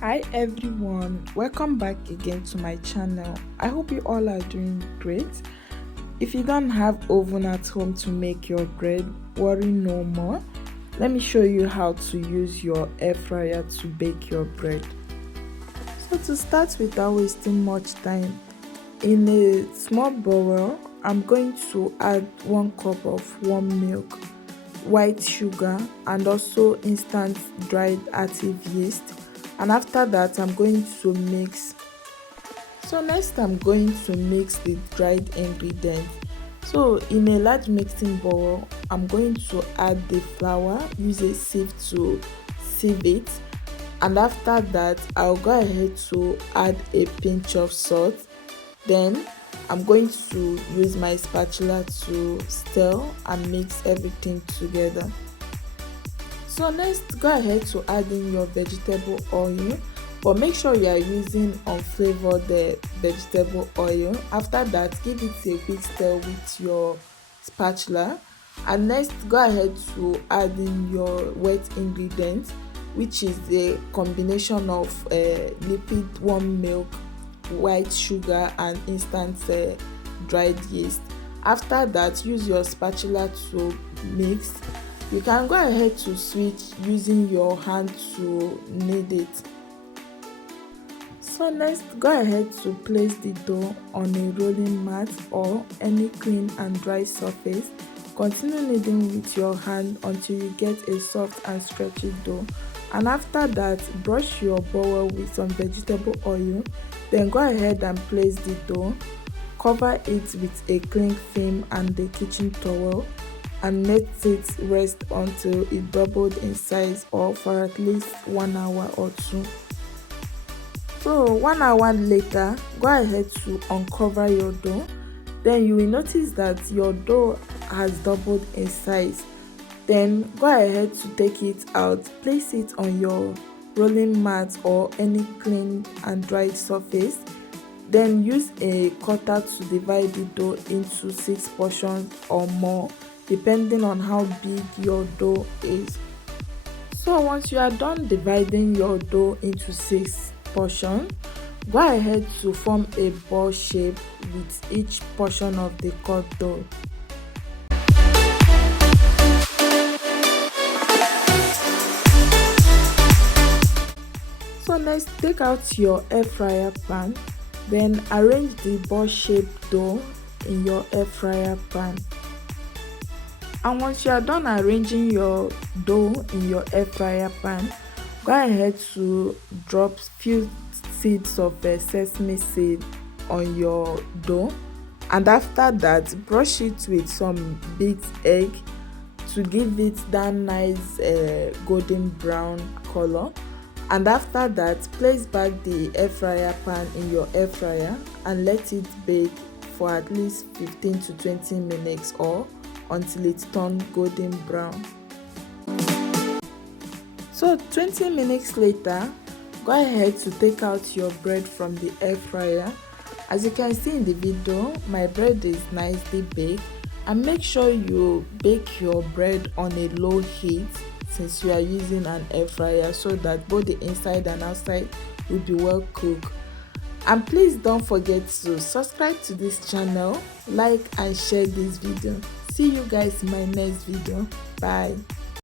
Hi everyone, welcome back again to my channel. I hope you all are doing great. If you don't have oven at home to make your bread, worry no more. Let me show you how to use your air fryer to bake your bread. So to start without wasting much time, in a small bowl, I'm going to add 1 cup of warm milk, white sugar and also instant dried active yeast, and after that I'm going to mix. So next I'm going to mix the dried ingredients. So in a large mixing bowl, I'm going to add the flour, use a sieve to sieve it, and after that I'll go ahead to add a pinch of salt. Then I'm going to use my spatula to stir and mix everything together. So next, go ahead to add in your vegetable oil, but make sure you are using unflavored vegetable oil. After that, give it a quick stir with your spatula, and next go ahead to add in your wet ingredients, which is a combination of liquid warm milk, white sugar and instant dried yeast. After that, use your spatula to mix. You can go ahead to switch using your hand to knead it. So next, go ahead to place the dough on a rolling mat or any clean and dry surface. Continue kneading with your hand until you get a soft and stretchy dough. And after that, brush your bowl with some vegetable oil. Then go ahead and place the dough. Cover it with a cling film and a kitchen towel, and let it rest until it doubled in size or for at least 1 hour or 2. So 1 hour later, go ahead to uncover your dough. Then you will notice that your dough has doubled in size. Then go ahead to take it out, place it on your rolling mat or any clean and dry surface. Then use a cutter to divide the dough into 6 portions or more, depending on how big your dough is. So once you are done dividing your dough into 6 portions, go ahead to form a ball shape with each portion of the cut dough. So next, take out your air fryer pan, then arrange the ball shaped dough in your air fryer pan. And once you are done arranging your dough in your air fryer pan, go ahead to drop few seeds of sesame seed on your dough, and after that brush it with some beat egg to give it that nice golden brown color. And after that, place back the air fryer pan in your air fryer and let it bake for at least 15 to 20 minutes or until it turns golden brown. So 20 minutes later, go ahead to take out your bread from the air fryer. As you can see in the video, my bread is nicely baked, and make sure you bake your bread on a low heat since you are using an air fryer, so that both the inside and outside will be well cooked. And please don't forget to subscribe to this channel, like and share this video. See you guys in my next video. Bye.